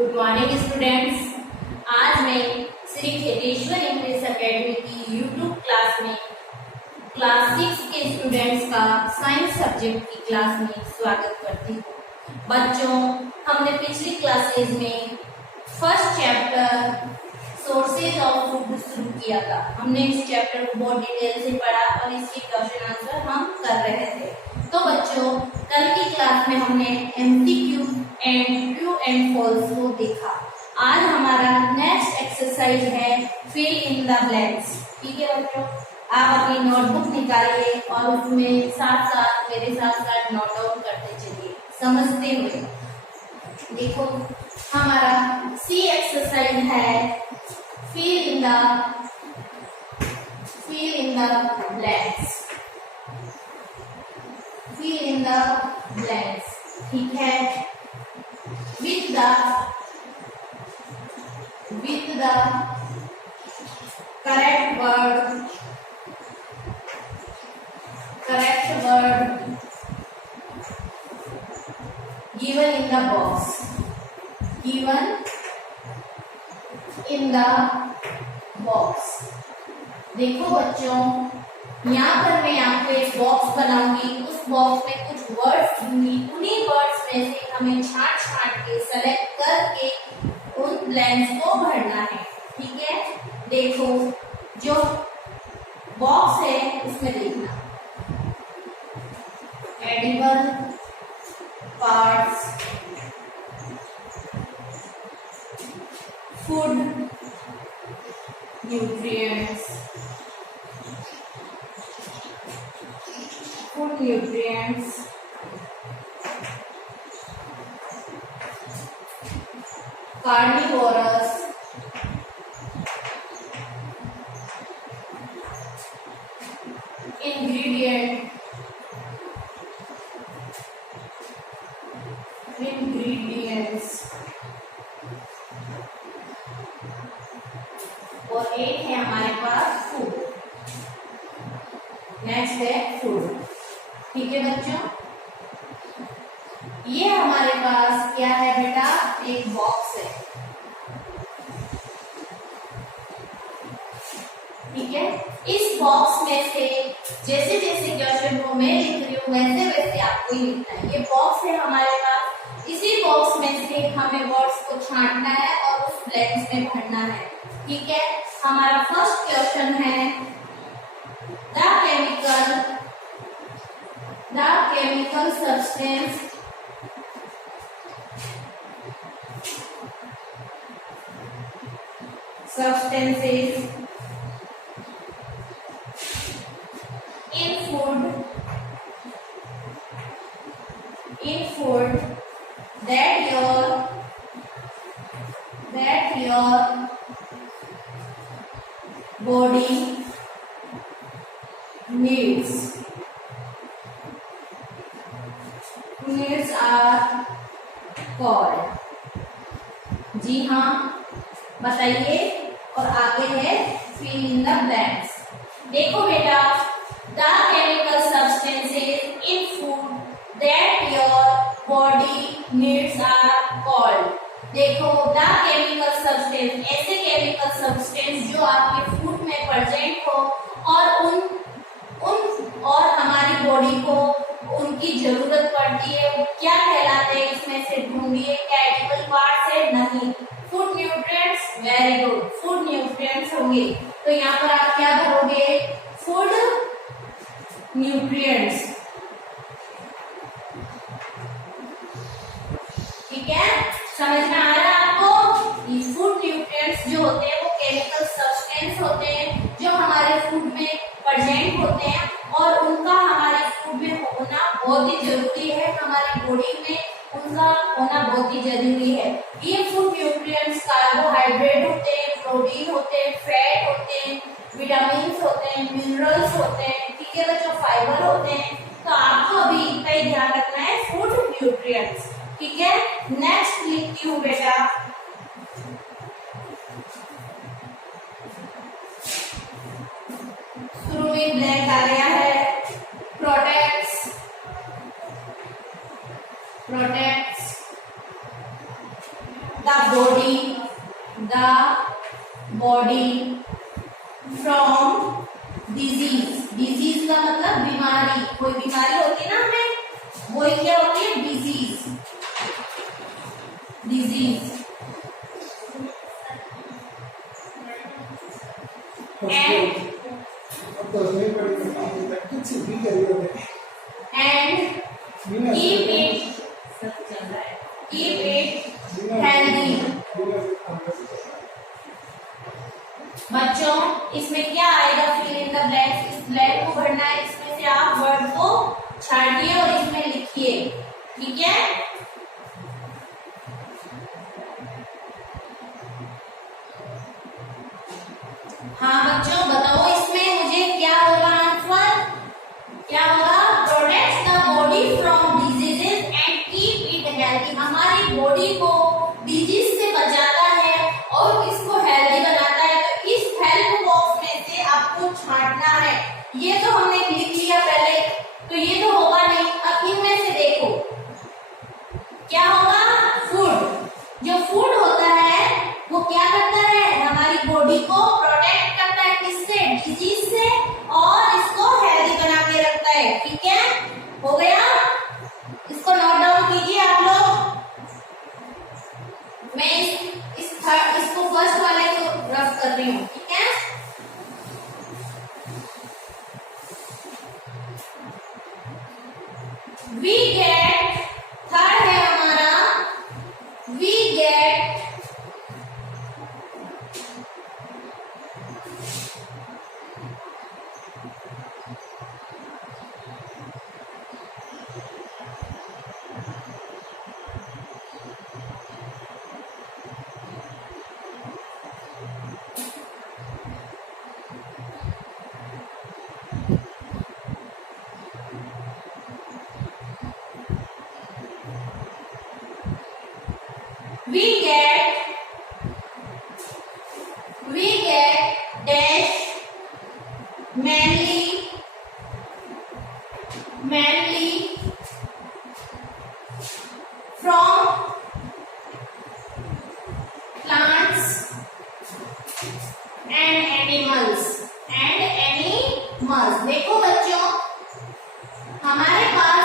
Good morning students. आज मैं Shri Kheteshwar English academy की यूट्यूब क्लास में क्लास 6 के स्टूडेंट्स का साइंस सब्जेक्ट की क्लास में स्वागत करती हूँ। बच्चों, हमने पिछली क्लासेज में first chapter sources of food शुरू किया था। हमने इस चैप्टर को बहुत डिटेल से पढ़ा और इसके क्वेश्चन आंसर हम कर रहे थे। तो बच्चों, कल की क्लास में हमने MCQ and true and false को देखा। आज हमारा नेक्स्ट एक्सरसाइज है फिल इन द ब्लैंक्स। ठीक है बच्चों, आप अपनी नोटबुक निकालिए और उसमें साथ साथ मेरे साथ नोट डाउन करते चलिए समझते हुए। देखो, हमारा सी एक्सरसाइज है fill in the blanks। fill in the blanks, ठीक है। with the correct word given in the box, देखो बच्चों, यहाँ पर मैं आपको एक बॉक्स बनाऊंगी। उस बॉक्स में कुछ वर्ड्स दूंगी। उन्हीं वर्ड्स में से हमें छांट के सेलेक्ट करके उन ब्लैंक्स को भरना है। ठीक है, देखो जो बॉक्स है उसमें देखना edible parts, food nutrients, carnivorous, ingredients, और एक है हमारे पास फूड। नेक्स्ट है फूड। ठीक है बच्चों, ये हमारे पास क्या है बेटा, एक बॉक्स है। ठीक है, इस बॉक्स में से जैसे जैसे क्वेश्चन को मैं लिख रही हूँ वैसे वैसे आपको ही लिखना है। ये बॉक्स है हमारे पास, इसी बॉक्स में से हमें वर्ड्स को छांटना है और उस ब्लैंक्स में भरना है। ठीक है, हमारा फर्स्ट क्वेश्चन है the chemical substance substances in food that your body needs are called। जी हाँ, बताइए। और आगे है fill in the blanks। देखो बेटा, the chemical substances in food that your body needs are called। देखो, the chemical substance, ऐसे केमिकल सब्सटेंस जो आपके फूड में प्रेजेंट हो और और हमारी बॉडी को उनकी जरूरत पड़ती है, वो क्या कहलाते हैं इसमें से ढूंढिए। क्या एडिबल पार्ट्स है? नहीं। Food nutrients, very good, food nutrients होंगे। तो यहाँ पर आप क्या भरोगे? Food nutrients. ठीक है, समझ में आ रहा है आपको? ये फूड न्यूट्रिएंट्स जो होते हैं वो केमिकल सब्सटेंस होते हैं जो हमारे फूड में प्रेजेंट होते हैं और उनका हमारे फूड में होना बहुत ही जरूरी है। हमारी बॉडी में उनका होना बहुत ही जरूरी है। ये फूड न्यूट्रिएंट्स कार्बोहाइड्रेट होते हैं, प्रोटीन होते हैं, फैट होते हैं, विटामिन होते हैं, मिनरल्स होते हैं। ठीक है बच्चों, फाइबर होते हैं। तो आपको अभी इतना ही ध्यान रखना है, फूड न्यूट्रिएंट्स। ठीक है, नेक्स्ट लिखती हूँ बेटा, शुरू में ब्लैंक आ गया है, protects the body from disease. Disease का मतलब बीमारी, कोई बीमारी होती है ना हमें, वो क्या होती है, disease. Disease and keep it healthy। बच्चों इसमें क्या आएगा, फिल इन द ब्लैंक्स। इस ब्लैंक को भरना है, इसमें से आप वर्ड को छाटिए और इसमें लिखिए, ठीक है। हाँ बच्चों बताओ इसमें मुझे क्या होगा आंसर, क्या होगा, protect the body from diseases and keep it healthy. हमारी बॉडी को डिजीज से बचाता है और इसको हेल्दी बनाता है। तो इस हेल्प बॉक्स में से आपको छांटना है। ये तो हमने लिख लिया पहले, तो ये तो होगा नहीं। अब इनमें से देखो क्या होगा, फूड। जो फूड होता है वो क्या करता है, हमारी बॉडी को प्रोटेक्ट करता है, किससे, डिजीज से, और इसको हेल्दी बना के रखता है, ठीक है। हो गया, इसको नोट डाउन कीजिए आप लोग। मैं इसको फर्स्ट वाले को रफ कर रही हूँ, ठीक है। वी गेट, थर्ड है हमारा, we get we get dash mainly from plants and animals। देखो बच्चों हमारे पास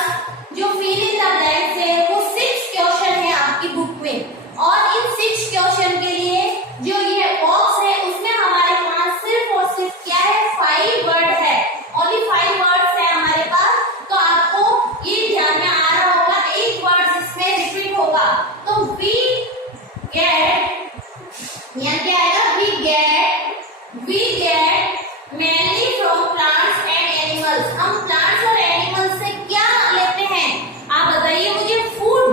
जो फिल इन द ब्लैंक्स है वो 6 क्वेश्चन है आपकी बुक में, और इन 6 क्वेश्चन के लिए जो ये बॉक्स है उसमें हमारे पास सिर्फ और सिर्फ क्या है, 5 वर्ड है। ओनली 5 वर्ड्स है हमारे पास। तो आपको ये ध्यान में आ रहा होगा, एक वर्ड इसमें रिपीट होगा। तो वी गेट, यहाँ क्या आएगा, we get mainly from plants and animals। हम प्लांट्स और एनिमल्स से क्या लेते हैं, आप बताइए मुझे। फूड,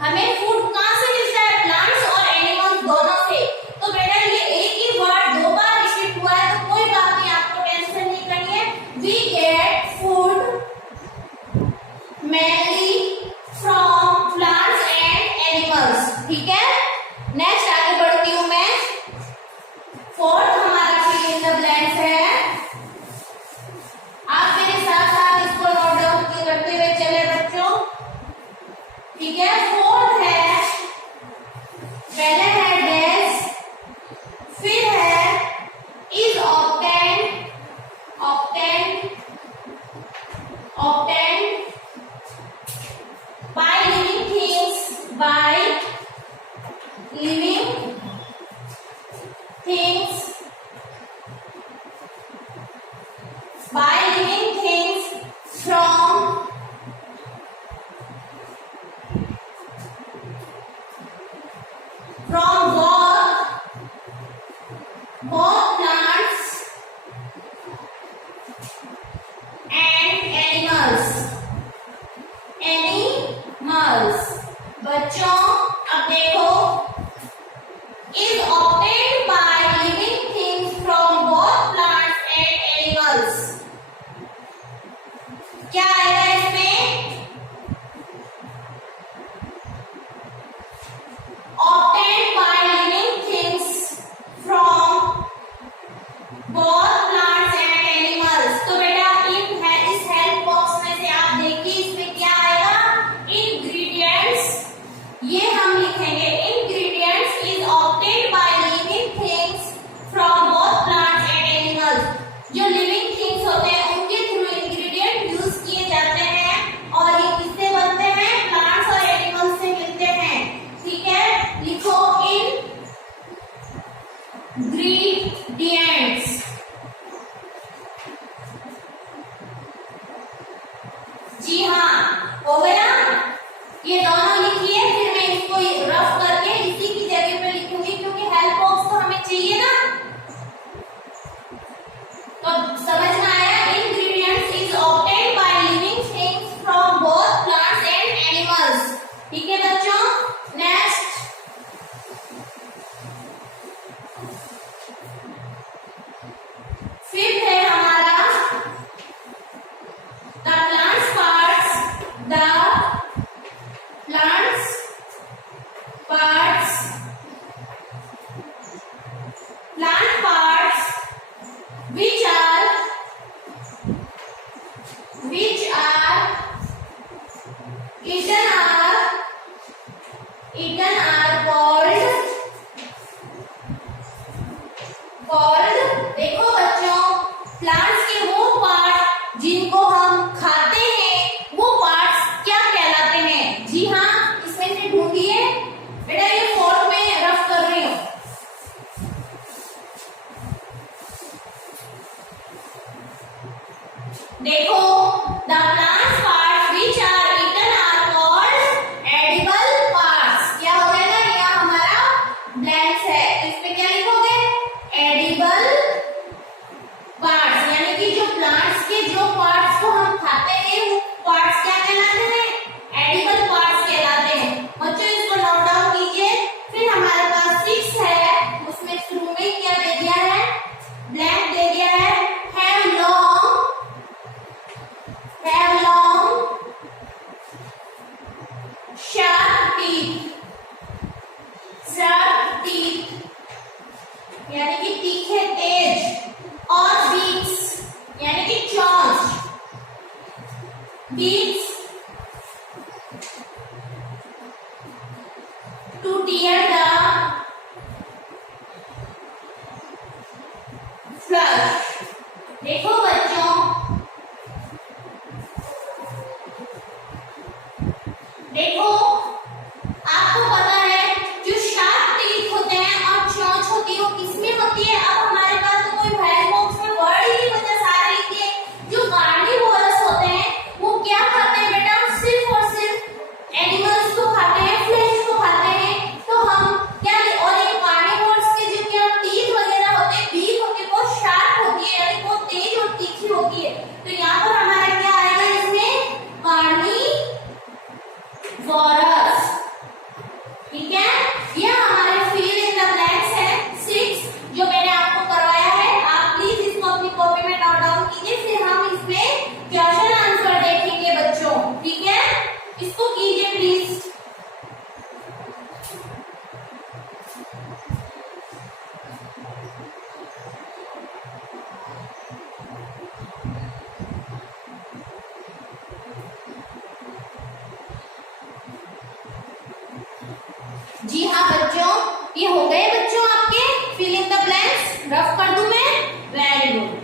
हमें फूड कहाँ से मिलता है, प्लांट्स और एनिमल्स दोनों से। तो बेटा ये एक ही वर्ड 2 बार रिपीट हुआ है, तो कोई बात नहीं, आपको टेंशन नहीं करनी है। We get food mainly from plants and animals, ठीक है। नेक्स्ट आगे बढ़ती हूँ मैं। फोर्थ हमारा फिल इन द ब्लैंक्स है। आप मेरे साथ साथ इसको नोट डाउन करते हुए चले बच्चों, ठीक है। फोर्थ है, पहले है डैश, फिर है is obtained by living things, by living things from both plants and animals। बच्चों अब देखो, is obtained by living things from both plants and animals। क्या आएगा इसमें, obtained by living things from both plants and animals। तो बेटा इस help box में से आप देखिए इसमें क्या आएगा, इंग्रेडिएंट्स। ये हम लिखेंगे, ingredients is obtained by living things ये दोनों लिखिए, फिर मैं इसको रफ करके इसी की जगह पे लिखूंगी क्योंकि हेल्प बॉक्स तो हमें चाहिए ना। तो समझ में आया? Ingredients is obtained by living things from both plants and animals. ठीक है बच्चों, नेक्स्ट फिफ्थ है हमारा the plants parts. The plants parts, plant parts which are eaten are called देखो बच्चों, प्लांट्स के वो पार्ट जिनको हम खाते हैं वो पार्ट्स क्या कहलाते हैं? जी हाँ, इसमें से ढूंढिए बेटा, ये फोर्थ में रफ कर रही हूँ। देखो, the plants parts which are eaten are called edible parts. क्या हो जाएगा? यहाँ हमारा ब्लैंक्स है, तो इस पे क्या लिखोगे? एडिबल पार्ट्स, यानी कि जो प्लांट्स के जो पार्ट्स को हम खाते हैं वो पार्ट्स क्या कहलाते हैं? एडिबल पार्ट्स कहलाते हैं। बच्चों इसको नोट डाउन कीजिए। फिर हमारे पास 6 है, उसमें शुरू में क्या दे दिया है? ब्लैंक दे दिया है। हैव long sharp teeth यानी कि तीखे तेज, और beaks यानी कि चोंच। beaks to tear the flesh। देखो बच्चों, देखो आपको पता है जो शार्प टीथ होते हैं और चोंच होती है वो किसमें होती है? अब हमारे पास तो कोई हेल्प बॉक्स में वर्ड ही नहीं बचा सारे लिखिए। जो कार्निवोरस होते हैं वो क्या खाते हैं बेटा? सिर्फ और सिर्फ एनिमल्स को खाते हैं, फ्लेश को खाते हैं। तो हम क्या, और ये कार्निवोरस के जो क्या टीथ वगैरह होते हैं, बीक होती है, वो शार्प होती है, यानी वो तेज और तीखी होती है। तो यहाँ पर हमारा क्या आएगा? इसमें कार्निवोरस। ठीक है, यह हमारे फिल इन द ब्लैंक्स है 6 जो मैंने आपको करवाया है। आप प्लीज इसको अपनी कॉपी में नोट डाउन कीजिए, फिर हम इसमें क्वेश्चन आंसर देखेंगे बच्चों। ठीक है, इसको कीजिए प्लीज। जी हाँ बच्चों, ये हो गए बच्चों आपके fill in the blanks. Rough कर दूं मैं? Very good.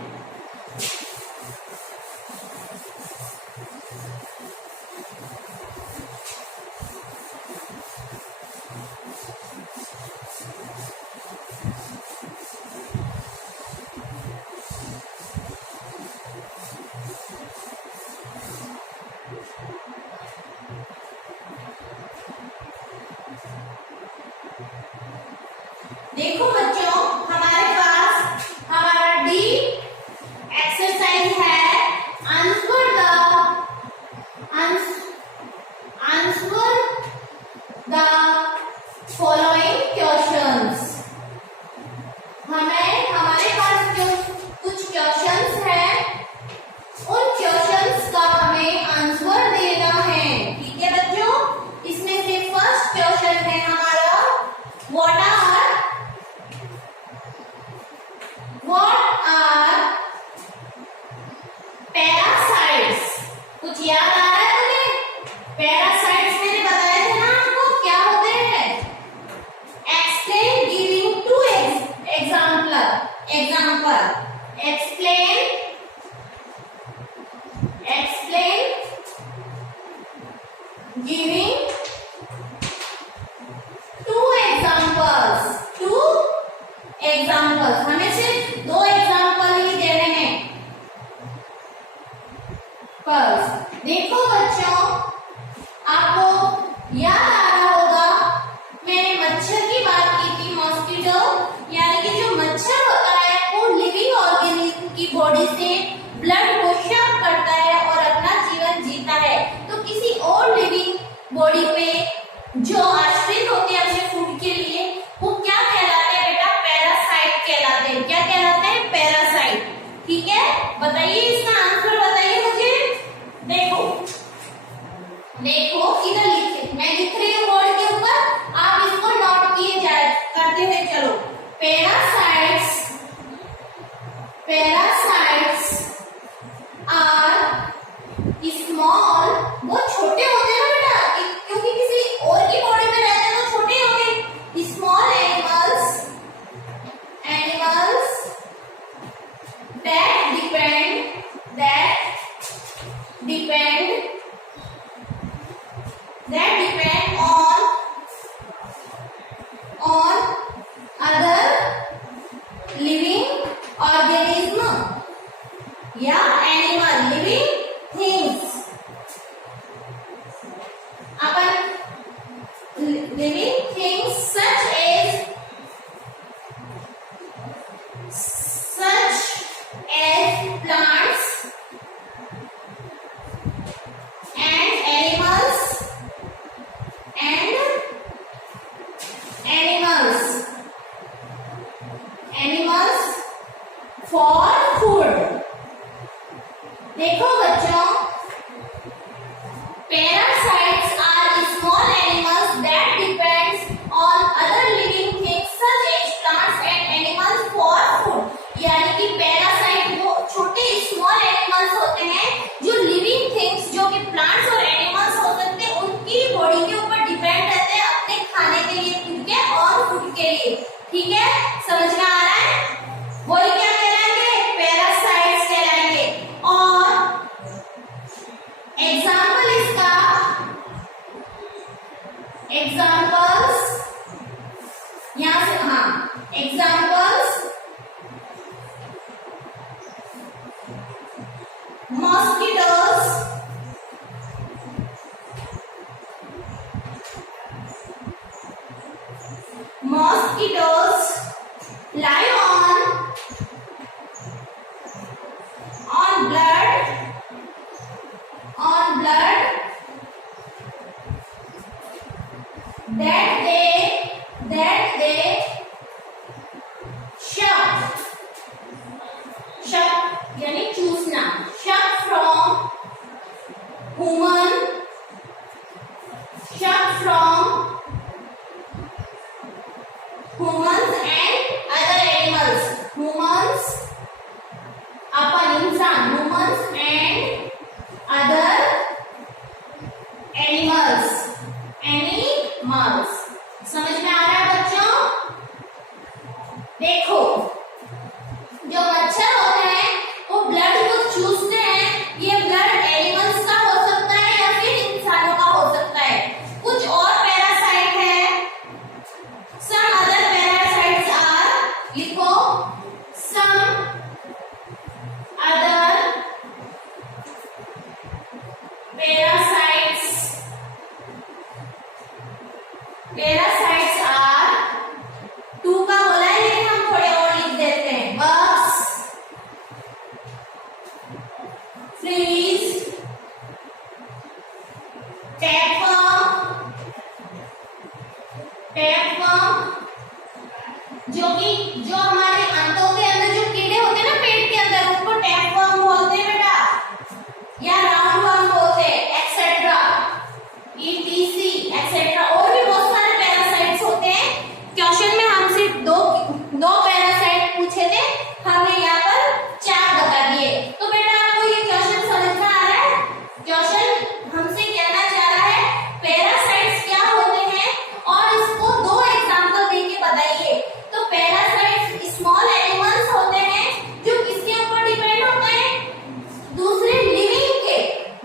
देखो बच्चों, हमारे पास हमारा डी एक्सरसाइज है। Answer the following questions. हमारे पास जो कुछ क्वेश्चंस है उन क्वेश्चंस का हमें आंसर देना है। ठीक है बच्चों, इसमें से फर्स्ट क्वेश्चन है हमारा, व्हाट आर पैरासाइट्स। कुछ याद आ रहा है तुम्हें? पैरासाइट्स मैंने बताए थे ना आपको, क्या होते हैं? Explain giving 2 example. Explain giving 2 examples. हमें सिर्फ 2 एग्जाम्पल ही देने हैं। देखो बच्चों, आपको याद आ रहा होगा मैंने मच्छर की बात की थी। मॉस्किटो यानी कि जो मच्छर होता है वो लिविंग ऑर्गेनिज्म की बॉडी से ब्लड को शक करता है और अपना जीवन जीता है। तो किसी और लिविंग बॉडी पे जो आश्रित होते हैं अपने फूड के लिए वो क्या कहलाते हैं बेटा? पैरासाइट कहलाते हैं। क्या कहलाते हैं? पैरासाइट। ठीक है, बताइए इसका आंसर बताइए मुझे। देखो देखो इधर लिखे, मैं लिख रही हूँ बोर्ड के ऊपर, आप इसको नोट किए जाए करते हुए चलो। पैरासाइट्स आर स्मॉल, वो छोटे होते हैं ना बेटा, क्योंकि किसी और की बॉडी में रहते हैं तो छोटे होंगे। Small animals that depend on other living organism या animal living things। Upon living things such as plants and animals for food। देखो बच्चों, parasites are small animals that depends on other living things such as plants and animals for food। यानी कि parasite वो छोटे small animals होते हैं जो living things, जो कि प्लांट्स और एनिमल्स हो सकते हैं, उनकी बॉडी के ऊपर डिपेंड रहते हैं अपने खाने के लिए, खुद के और फूड के लिए। ठीक है, समझ में आ रहा है? वही क्या कहलाएंगे? पैरासाइट्स कहलाएंगे। और एग्जाम्पल इसका, एग्जाम्पल्स यहां से, हाँ examples mosquitoes, lie on blood that they suck यानी चूसना, suck from humans and other animals। humans अपन इंसान, humans and other animals। समझ में आ रहा है बच्चों? देखो जो मच्छर होते हैं वो ब्लड को चूसते हैं। ये ब्लड एनिमल्स का हो सकता है या फिर इंसानों का हो सकता है। कुछ और पैरासाइट है, some other parasites are, लिखो some other parasites are, two का बोला है लेकिन हम थोड़े और लिख देते हैं। bugs, fleas, tapeworm, जो हमारे आंतों के अंदर जो कीड़े होते हैं ना पेट के अंदर, उसको टैपवर्म बोलते हैं बेटा, या राउंडवर्म बोलते हैं, एक्सेट्रा, ETC एक्सेट्रा। और भी बहुत सारे पैरासाइट्स होते हैं। क्वेश्चन में हमसे दो पैरासाइट पूछे थे, हमने यहाँ पर 4 बता दिए। तो बेटा आपको ये क्वेश्चन समझ में आ रहा है? क्वेश्चन हमसे कहना चाह रहा है पैरासाइट्स क्या होते हैं और इसको 2 एग्जांपल देके बताइए। तो पैरासाइट्स स्मॉल एनिमल्स होते हैं जो किसके ऊपर डिपेंड होते हैं? दूसरे लिविंग के,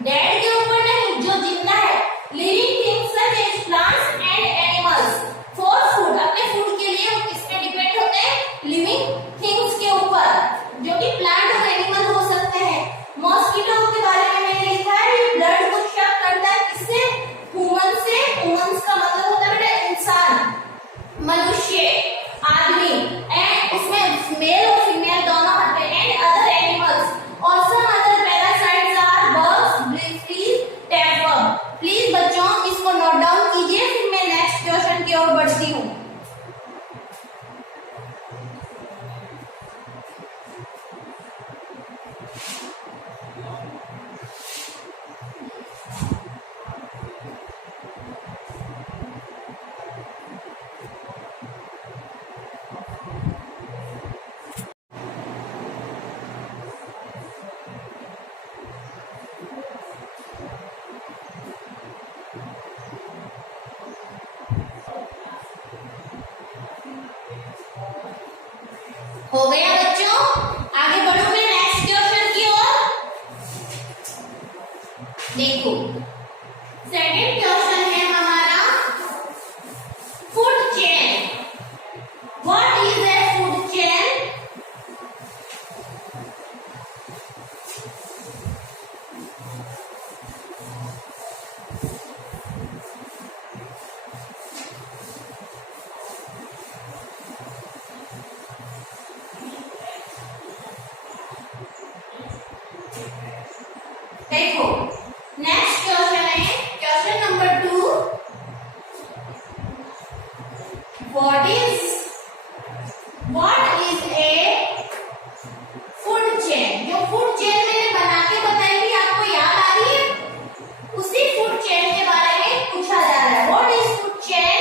डेड के ऊपर नहीं, जो जिंदा है। Living things such as plants and animals for food, अपने फूड के लिए वो किस पे डिपेंड होते हैं? लिविंग थिंग्स के ऊपर, जो कि प्लांट और एनिमल हो सकते हैं। मॉस्किटो के बारे में मैंने लिखा है, ये हो गया बच्चों? आगे बढ़ूं मैं नेक्स्ट क्वेश्चन की ओर। देखो सेकंड क्वेश्चन है हमारा food chain. What is a food chain? देखो नेक्स्ट क्वेश्चन है question number 2। What is a food chain? जो फूड चेन मैंने बना के बताई थी आपको याद आ रही है? उसी फूड चेन के बारे में पूछा जा रहा है। What is food chain?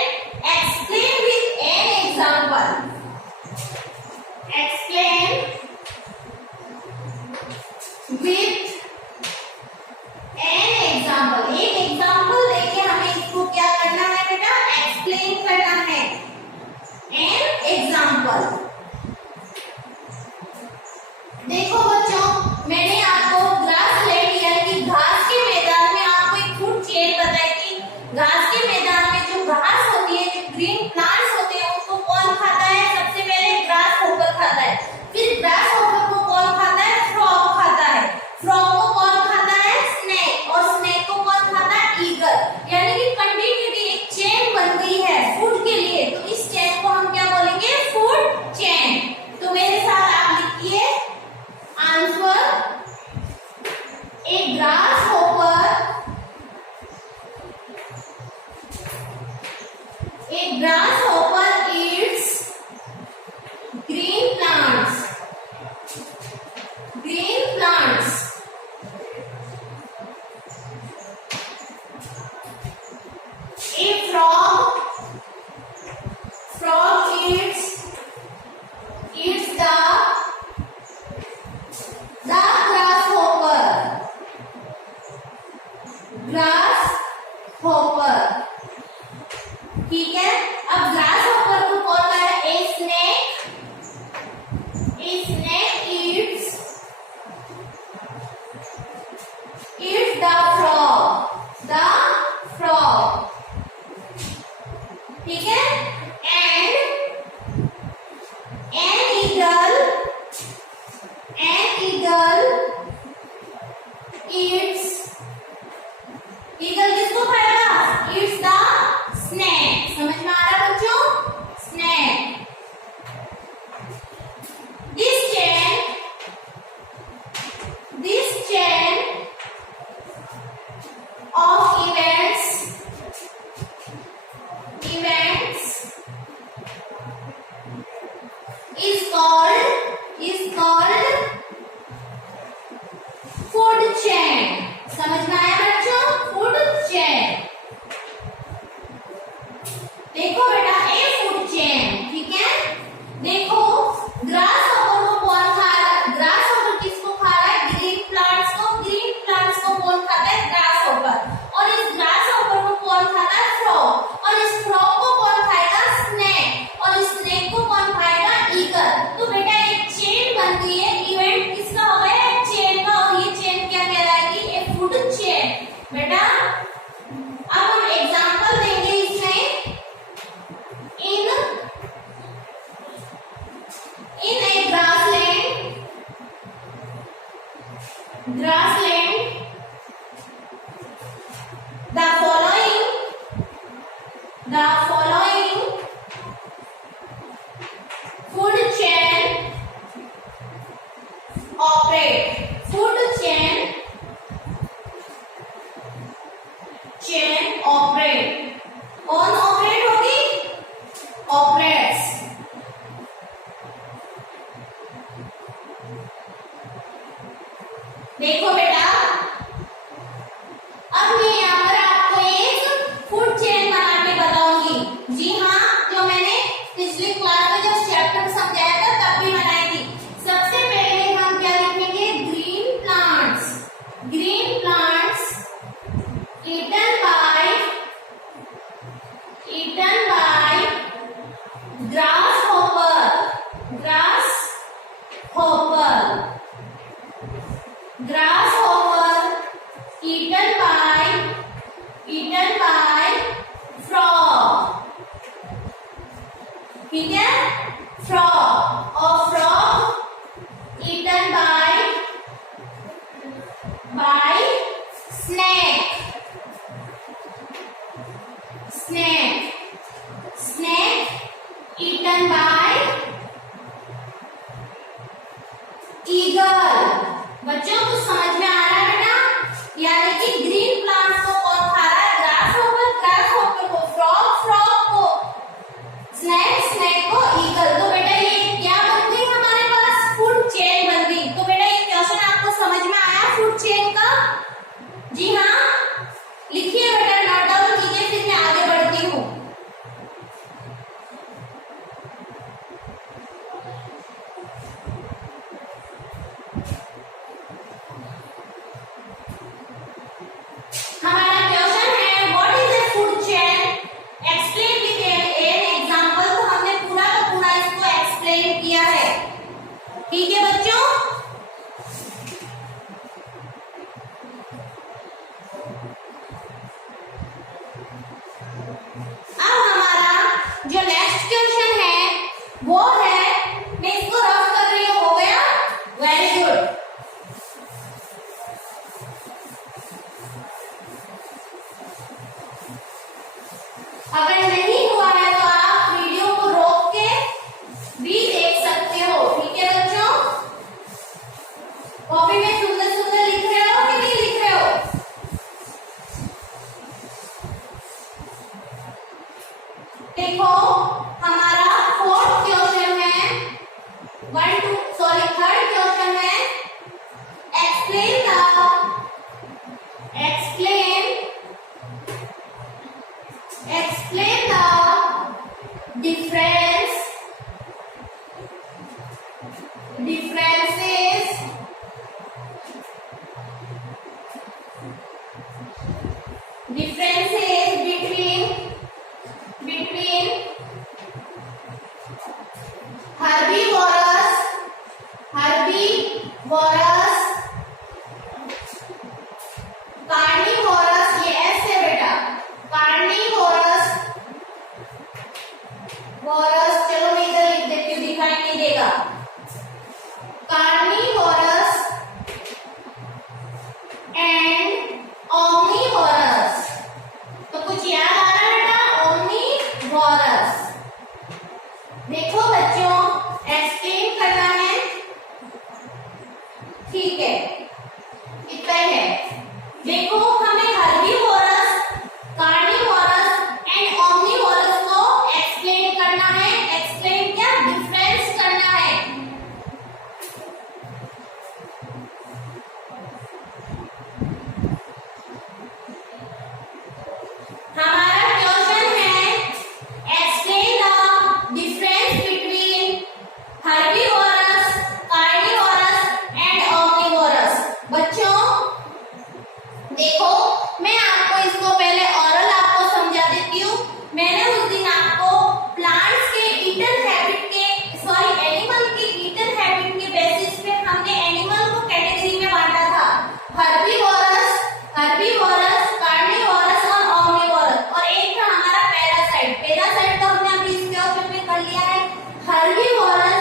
Explain with an example. Explain with an example. एक एग्जाम्पल देके हमें इसको क्या करना है बेटा? एक्सप्लेन करना है। An example. देखो बच्चों मैंने आपको ग्रास लैंड यानी कि घास के मैदान में आपको एक फूड चेन बताई थी। घास के मैदान में जो घास होती है, जो ग्रीन प्लांट्स होते हैं, उसको कौन खाता है? सबसे पहले ग्रास हॉपर खाता है। फिर ग्रास हॉपर को कौन खाता है? फ्रॉग खाता है। फ्रॉग को कौन खाता है? स्नेक। और स्नेक को कौन खाता है? ईगल। यानी कि कंटिन्यूटी एक चेन बन गई है फूड के लिए। तो इस चेन को हम क्या बोलेंगे? Food chain. तो मेरे साथ आप लिखिए आंसर। एक ग्रास हॉपर, एक grass hopper Yeats green plants. Green plants. A frog eats the grasshopper. Grasshopper, ठीक है। अब grasshopper को कौन खा रहा है? A snake eats the frog, ठीक है। And an eagle eats, eagle किसको खाएगा? Eats the snake। समझ में आ रहा है बच्चों? Snake। This chain of events is called food chain। समझ में आया बच्चों? Food chain. देखो बेटा ए फूड चेन, ठीक है। देखो ग्रास हॉपर को कौन खा रहा है? ग्रास हॉपर किसको खा रहा है? ग्रीन प्लांट्स को। ग्रीन प्लांट्स को कौन खाता है? Grass hopper. और इस ग्रास हॉपर को कौन खाता है? फ्रॉग। और इस फ्रॉग को कौन खाएगा? स्नेक। और इस स्नेक को कौन खाएगा? ईगल। तो बेटा एक चेन बन गई है। इवेंट किसका हो गया? चेन का। और ये चेन क्या कहलाएगी? एक फूड चेन। बेटा अब हम एग्जांपल देंगे इसमें। इन ए grassland the following food chain operate। food chain operate। कौन ऑपरेट होगी? ऑपरेट्स। देखो बेटा अब मैं यहाँ पर आपको एक फूड चेन बना के बताऊंगी। जी हाँ, जो मैंने पिछली क्लास में जब चैप्टर समझाया था तब भी बनाई थी। सबसे पहले हम क्या लिखेंगे? Green plants. Green plants eaten by snake, snake, snake eaten by eagle। बच्चों कुछ समझ में आ रहा है बेटा? यानी कि ग्रीन प्लांट्स को कौन खा रहा है? ग्रास हॉपर को, फ्रॉग को, स्नेक को, ईगल। तो बेटा ये क्या बन गई हमारे पास? फूड चेन बन गई। तो बेटा ये क्वेश्चन आपको समझ में आया फूड चेन का? जी हाँ, लिखिए बेटा, नोट डाउन कीजिए, फिर मैं आगे बढ़ती हूँ। हमारा क्वेश्चन है what is a food chain, explain with an example. तो हमने पूरा का पूरा इसको एक्सप्लेन किया है। ठीक है बच्चों, अब हमारा जो नेक्स्ट क्वेश्चन है वो है, मैं इसको रफ कर रही हूँ, हो गया? Very good. अगर नहीं हुआ है तो आप वीडियो को रोक के भी देख सकते हो। ठीक है बच्चों, कॉपी में सुंदर सुंदर लिख रहे हो कि नहीं लिख रहे हो? देखो हमारा फोर्थ क्वेश्चन है, थर्ड क्वेश्चन है, explain the differences between herbivorous, carnivorous, ये ऐसे बेटा, carnivorous, चलो मैं इधर लिख देती हूँ, दिखाई नहीं देगा। carnivorous and omnivorous। तो कुछ याद आ रहा है बेटा? omnivorous। देखो बच्चों, एक्सप्लेन करना है, ठीक है, इतना ही है। देखो हमें हर्बीवोरस, कार्निवोरस एंड ओमनीवोरस को एक्सप्लेन करना है। एक्सप्लेन क्या? डिफरेंस करना है। हमारा क्वेश्चन है explain the difference between herbivorous, carnivorous and omnivorous. बच्चों देखो, मैं आपको इसको पहले ऑरल आपको समझा देती हूँ। मैंने उस दिन आपको प्लांट्स के ईटन हैबिट के, एनिमल के ईटन हैबिट के बेसिस पे हमने एनिमल को कैटेगरी में बांटा था, हर्बीवोरस, कार्निवोरस और ओमनीवोरस। और एक था हमारा पैरासाइट तो हमने अभी इस क्वेश्चन में कर लिया है। हर्बीवोरस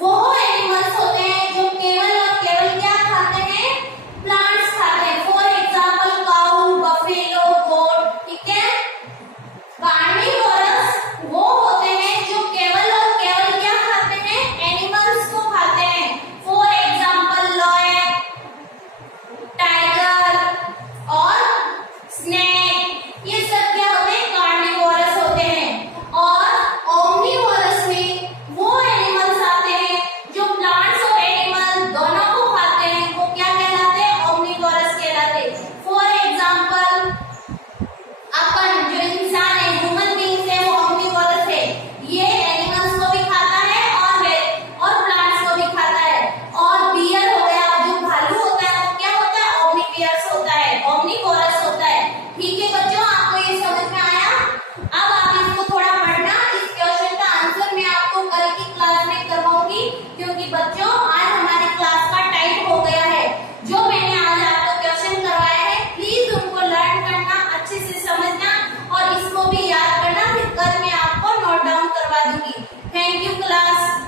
वो एनिमल्स होते हैं जो केवल और केवल क्या खाते हैं? प्लांट्स खाते हैं। फॉर एग्जाम्पल काऊ, बफेलो, गोट। ठीक है। कार्निवोरस वो होते हैं जो केवल और केवल क्या खाते हैं? एनिमल्स को खाते हैं। फॉर एग्जाम्पल लॉयन, टाइगर और स्नेक, ये सब क्या होते हैं? कार्निवोरस होते हैं। और ओमनीवोरस में वो एनिमल्स आते हैं जो प्लांट्स और एनिमल दोनों को खाते हैं, वो क्या कहलाते हैं? ओमनीवोरस कहलाते हैं। फॉर एग्जाम्पल अपन जो इंसान है, ह्यूमन बीइंग्स है, वो ओमनीवोरस है। ये एनिमल्स को भी खाता है और प्लांट्स को भी खाता है। और बियर हो गया, जो भालू होता है, वो क्या होता है? ओमनीवियर्स होता है, ओमनीवोरस होता है। ठीक है बच्चों, आपको ये समझ में आया? अब आप इसको थोड़ा पढ़ना। इस क्वेश्चन का आंसर मैं आपको कल की क्लास में करवाऊंगी, क्योंकि बच्चों आज हमारी क्लास का टाइम हो गया है। जो मैंने आज आपको क्वेश्चन करवाया है, प्लीज उनको लर्न करना, अच्छे से समझना और इसको भी याद करना। फिर कल मैं आपको नोट डाउन करवा दूंगी। Thank you class.